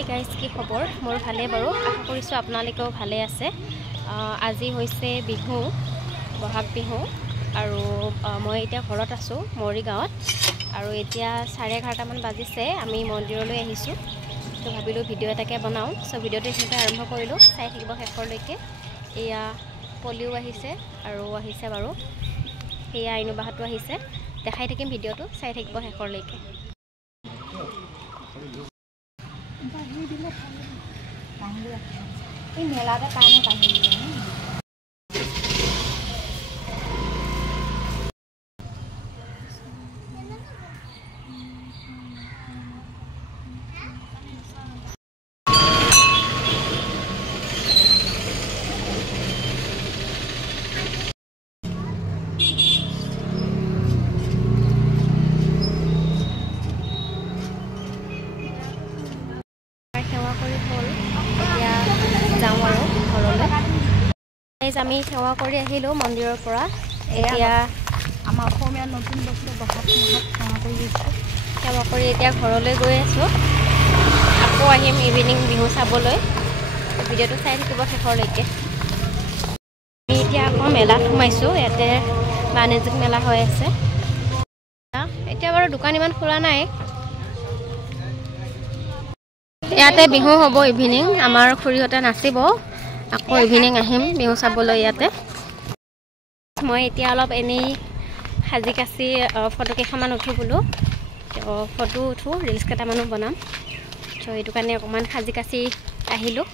Hi guys, কি খবৰ? মোৰ ভালে বাৰু। আশা কৰিছোঁ আপোনালোকেও ভালে আছে। আজি হৈছে বিহু, বহাগ বিহু, আৰু মই এতিয়া ঘৰত আছোঁ মৰিগাঁৱত। আৰু এতিয়া 11:30মান বাজিছে। আমি মন্দিৰলৈ আহিছোঁ, তো ভাবিলোঁ ভিডিঅ' এটাকে বনাওঁ। চ' ভিডিঅ'টো এইখিনিতে আৰম্ভ কৰিলোঁ, চাই থাকিব শেষৰলৈকে। এয়া পলিও আহিছে আৰু আহিছে বাৰু, সেয়া আইনুবাহঁতো আহিছে। দেখাই থাকিম ভিডিঅ'টো, চাই থাকিব শেষৰলৈকে। এই মেলাতে কাৰণে পানী দিলে সেৱা কৰি হ'ল, এতিয়া যাওঁ আৰু ঘৰলৈ। আমি সেৱা কৰি আহিলোঁ মন্দিৰৰ পৰা। এতিয়া আমাৰ অসমীয়া নতুন বস্তু বহাগ মাহত সেৱা কৰি দিছোঁ। সেৱা কৰি এতিয়া ঘৰলৈ গৈ আছোঁ। আকৌ আহিম ইভিনিং বিহু চাবলৈ। ভিডিঅ'টো চাই থাকিব শেষৰলৈকে। আমি এতিয়া আকৌ মেলাত সোমাইছোঁ। ইয়াতে বাণিজ্যিক মেলা হৈ আছে। এতিয়া বাৰু দোকান ইমান খোলা নাই। ইয়াতে বিহু হ'ব ইভিনিং। আমাৰ খুৰীহঁতে নাচিব। আকৌ ইভিনিং আহিম বিহু চাবলৈ ইয়াতে। মই এতিয়া অলপ এনেই সাজি কাচি ফটো কেইখনমান উঠো বোলো। ফটো উঠোঁ, ৰিলচ কেইটামানো বনাম। ত' সেইটো কাৰণে অকণমান সাজি কাচি আহিলোঁ।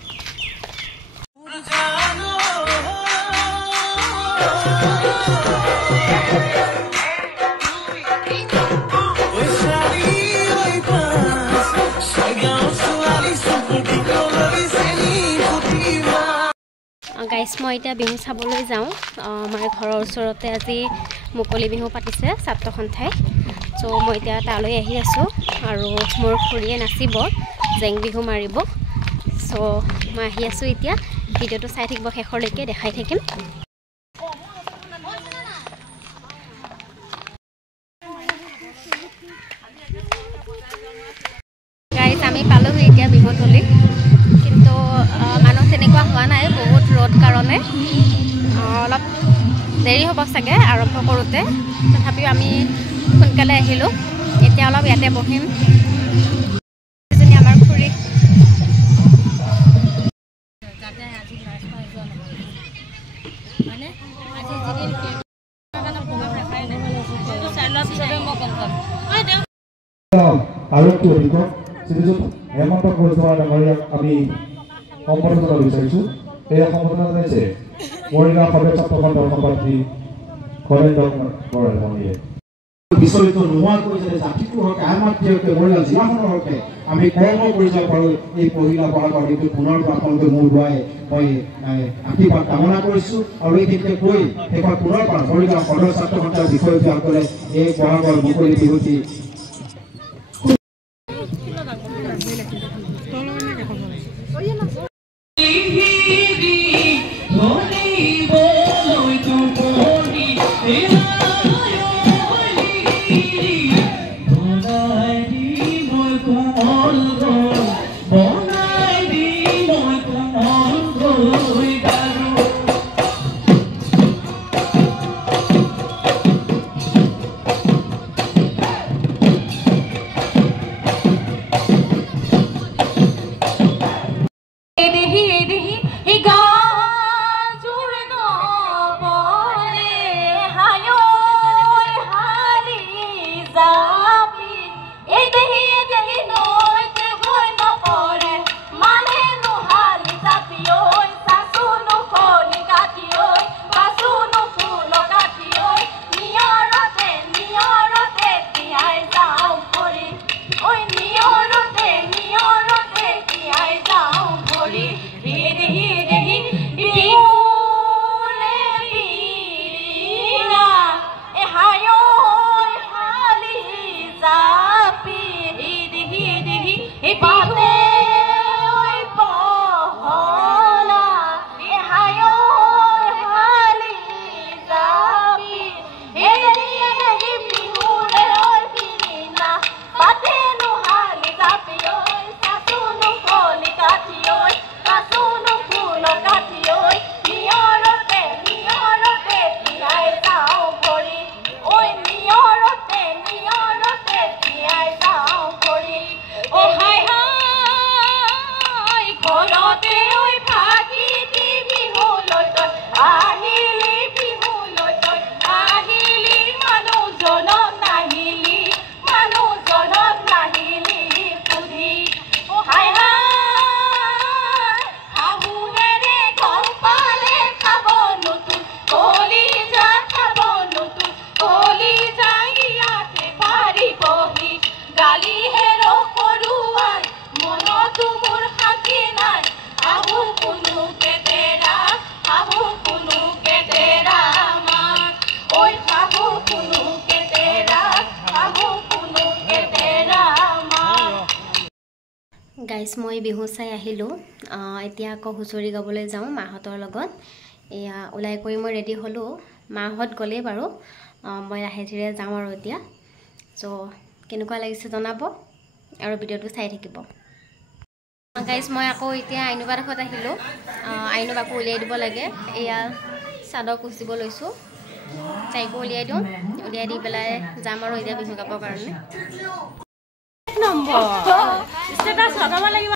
গাইজ, মই এতিয়া বিহু চাবলৈ যাওঁ। আমাৰ ঘৰৰ ওচৰতে আজি মুকলি বিহু পাতিছে ছাত্ৰ সন্থাই। চ' মই এতিয়া তালৈ আহি আছোঁ আৰু মোৰ খুৰীয়ে নাচিব, জেং বিহু মাৰিব। চ' মই আহি আছোঁ এতিয়া। ভিডিঅ'টো চাই থাকিব শেষৰলৈকে, দেখাই থাকিম। গাইজ, আমি পালোহি এতিয়া বিহুতলী, কিন্তু মানুহ তেনেকুৱা হোৱা নাই, বহুত ৰ'দ কাৰণে। অলপ দেৰি হ'ব চাগে আৰম্ভ কৰোঁতে, তথাপিও আমি সোনকালে আহিলোঁ। এতিয়া অলপ ইয়াতে বহিম। আমাৰ খুৰী আৰু কি অধিকক শ্ৰীযুত হেমন্ত বৰগোহাঁই ডাঙৰীয়াক আমি সম্বোধন কৰিব বিচাৰিছোঁ। এই সম্বোধন জনাইছে মৰিগাঁও সদৰ ছাত্ৰ সন্থাৰ সভাপতি খগেন্দ্ৰ বৰাই ডাঙৰীয়াই। বিচলিত নোহোৱাকৈ যাতে জাতিটোৰ হকে আমাৰ হকে মৰিগাঁও জিলাখনৰ হকে আমি কৰ্ম কৰি যাব পাৰোঁ, এই পহিলা বহাগৰ দিনটো পুনৰ আপোনালোকে মোৰ দুৱাই মই আশীৰ্বাদ কামনা কৰিছোঁ। আৰু এইখিনিতে কৈ শেষত পুনৰ পৰা মৰিগাঁও সদৰ ছাত্ৰ সন্থাৰ বিষয়ববীয়াসকলে এই বহাগৰ মুকলি বিহুটি গাইজ মই বিহু চাই আহিলোঁ এতিয়া আকৌ হুঁচৰি গাবলৈ যাওঁ মাহঁতৰ লগত এয়া ওলাই কৰি মই ৰেডি হ'লোঁ মাহঁত গ'লেই বাৰু মই লাহে ধীৰে যাওঁ আৰু এতিয়া চ' কেনেকুৱা লাগিছে জনাব আৰু ভিডিঅ'টো চাই থাকিব গাইজ মই আকৌ এতিয়া আইনুবাডোখৰত আহিলোঁ আইনুবাকো উলিয়াই দিব লাগে এয়া চাদৰ কুচ দিব লৈছোঁ তাইকো উলিয়াই দিওঁ উলিয়াই দি পেলাই যাম আৰু এতিয়া বিহু গাবৰ কাৰণে নম্বৰ ষ্টেটাছ লগাব লাগিব